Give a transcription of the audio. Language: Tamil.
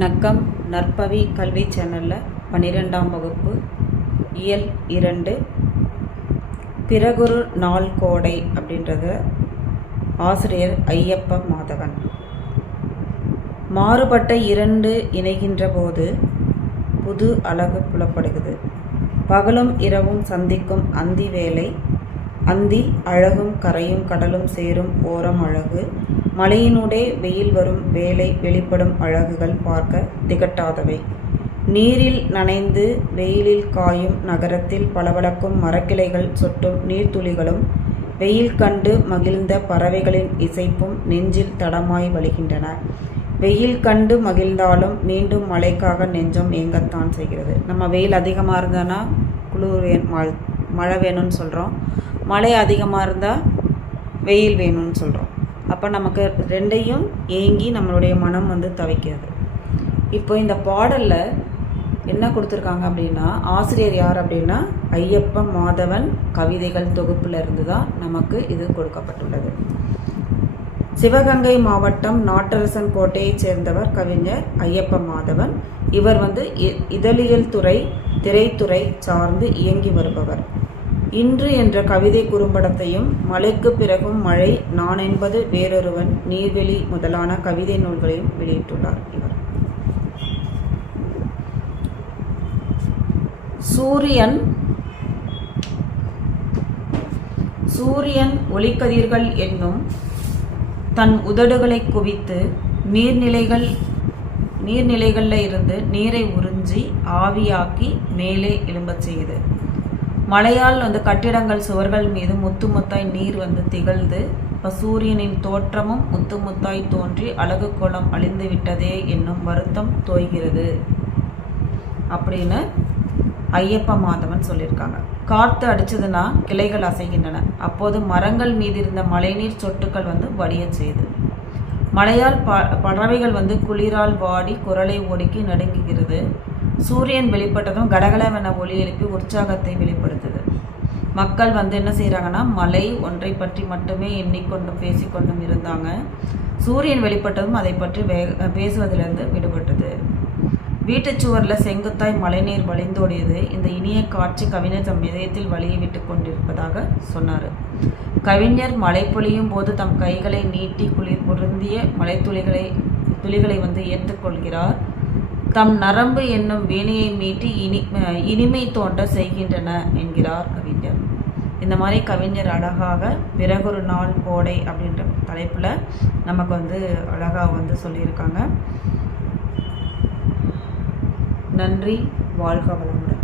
வணக்கம். நற்பவி கல்வி சேனலில் பன்னிரெண்டாம் வகுப்பு இயல் இரண்டு. பிறகுரு நாள் கோடை அப்படின்றத ஆசிரியர் ஐயப்ப மாதவன். மாறுபட்ட இரண்டு இணைகின்ற போது புது அழகு புலப்படுகிறது. பகலும் இரவும் சந்திக்கும் அந்தி வேலை அந்தி அழகும் கரையும் கடலும் சேரும் ஓரம் அழகு. மலையினூடே வெயில் வரும் வேலை வெளிப்படும் அழகுகள் பார்க்க திகட்டாதவை. நீரில் நனைந்து வெயிலில் காயும் நகரத்தில் பளபளக்கும் மரக்கிளைகள் சொட்டும் நீர்த்துளிகளும் வெயில் கண்டு மகிழ்ந்த பறவைகளின் இசைப்பும் நெஞ்சில் தடமாய் வழிகின்றன. வெயில் கண்டு மகிழ்ந்தாலும் மீண்டும் மழைக்காக நெஞ்சம் ஏங்கத்தான் செய்கிறது. நம்ம வெயில் அதிகமாக இருந்ததுன்னா குளிர் வே மழை வேணும்னு சொல்கிறோம் மழை அதிகமாக இருந்தால் வெயில் வேணும்னு சொல்கிறோம் அப்போ நமக்கு ரெண்டையும் ஏங்கி நம்மளுடைய மனம் வந்து தவிக்கிறது இப்போ இந்த பாடலில் என்ன கொடுத்துருக்காங்க அப்படின்னா ஆசிரியர் யார் அப்படின்னா ஐயப்ப மாதவன் கவிதைகள் தொகுப்பில் இருந்து தான் நமக்கு இது கொடுக்கப்பட்டுள்ளது. சிவகங்கை மாவட்டம் நாட்டரசன் கோட்டையைச் சேர்ந்தவர் கவிஞர் ஐயப்ப மாதவன். இவர் வந்து இ- இதழியல் துறை திரைத்துறை சார்ந்து இயங்கி வருபவர். இன்று என்ற கவிதை குறும்படத்தையும் மழைக்கு பிறகும் மழை நான் என்பது வேறொருவன் நீர்வெளி முதலான கவிதை நூல்களையும் வெளியிட்டுள்ளார் இவர். சூரியன் சூரியன் ஒளிக்கதிர்கள் என்னும் தன் உதடுகளை குவித்து நீர்நிலைகள் நீர்நிலைகளில் இருந்து நீரை உறிஞ்சி ஆவியாக்கி மேலே எழும்பச் செய்யுது மழையால் வந்து கட்டிடங்கள் சுவர்கள் மீது முத்து முத்தாய் நீர் வந்து திகழ்ந்து இப்போ சூரியனின் தோற்றமும் முத்து முத்தாய் தோன்றி அழகு கோலம் அழிந்து விட்டதே என்னும் வருத்தம் தோய்கிறது. அப்படின்னு ஐயப்ப மாதவன் சொல்லியிருக்காங்க. காற்று அடிச்சதுன்னா கிளைகள் அசைகின்றன. அப்போது மரங்கள் மீது இருந்த மழைநீர் சொட்டுக்கள் வந்து வடிய செய்து மழையால் ப பறவைகள் வந்து குளிரால் வாடி குரலை ஒடுக்கி நடுங்குகிறது. சூரியன் வெளிப்பட்டதும் கடகலவென ஒளி எழுப்பி உற்சாகத்தை வெளிப்படுத்துது. மக்கள் வந்து என்ன செய்கிறாங்கன்னா மலை ஒன்றை பற்றி மட்டுமே எண்ணிக்கொண்டும் பேசிக்கொண்டும் இருந்தாங்க. சூரியன் வெளிப்பட்டதும் அதை பற்றி வே பேசுவதிலிருந்து விடுபட்டது. வீட்டுச் சுவரில் செங்குத்தாய் மழைநீர் வழிந்தோடியது இந்த இனிய காட்சி கவிஞர் தம் இதயத்தில் வழியை விட்டு கொண்டிருப்பதாக சொன்னார். கவிஞர் மழை பொழியும் போது தம் கைகளை நீட்டி குளிர் பொருந்திய மழை துளிகளை வந்து ஏற்றுக்கொள்கிறார் தம் நரம்பு என்னும் வீணையை மீட்டி இனி இனிமை தோன்ற செய்கின்றன என்கிறார் கவிஞர். இந்த மாதிரி கவிஞர் அழகாக பிறகொரு நாள் கோடை அப்படின்ற தலைப்பில் நமக்கு வந்து அழகாக வந்து சொல்லியிருக்காங்க. நன்றி வாழ்க வளமுடன்.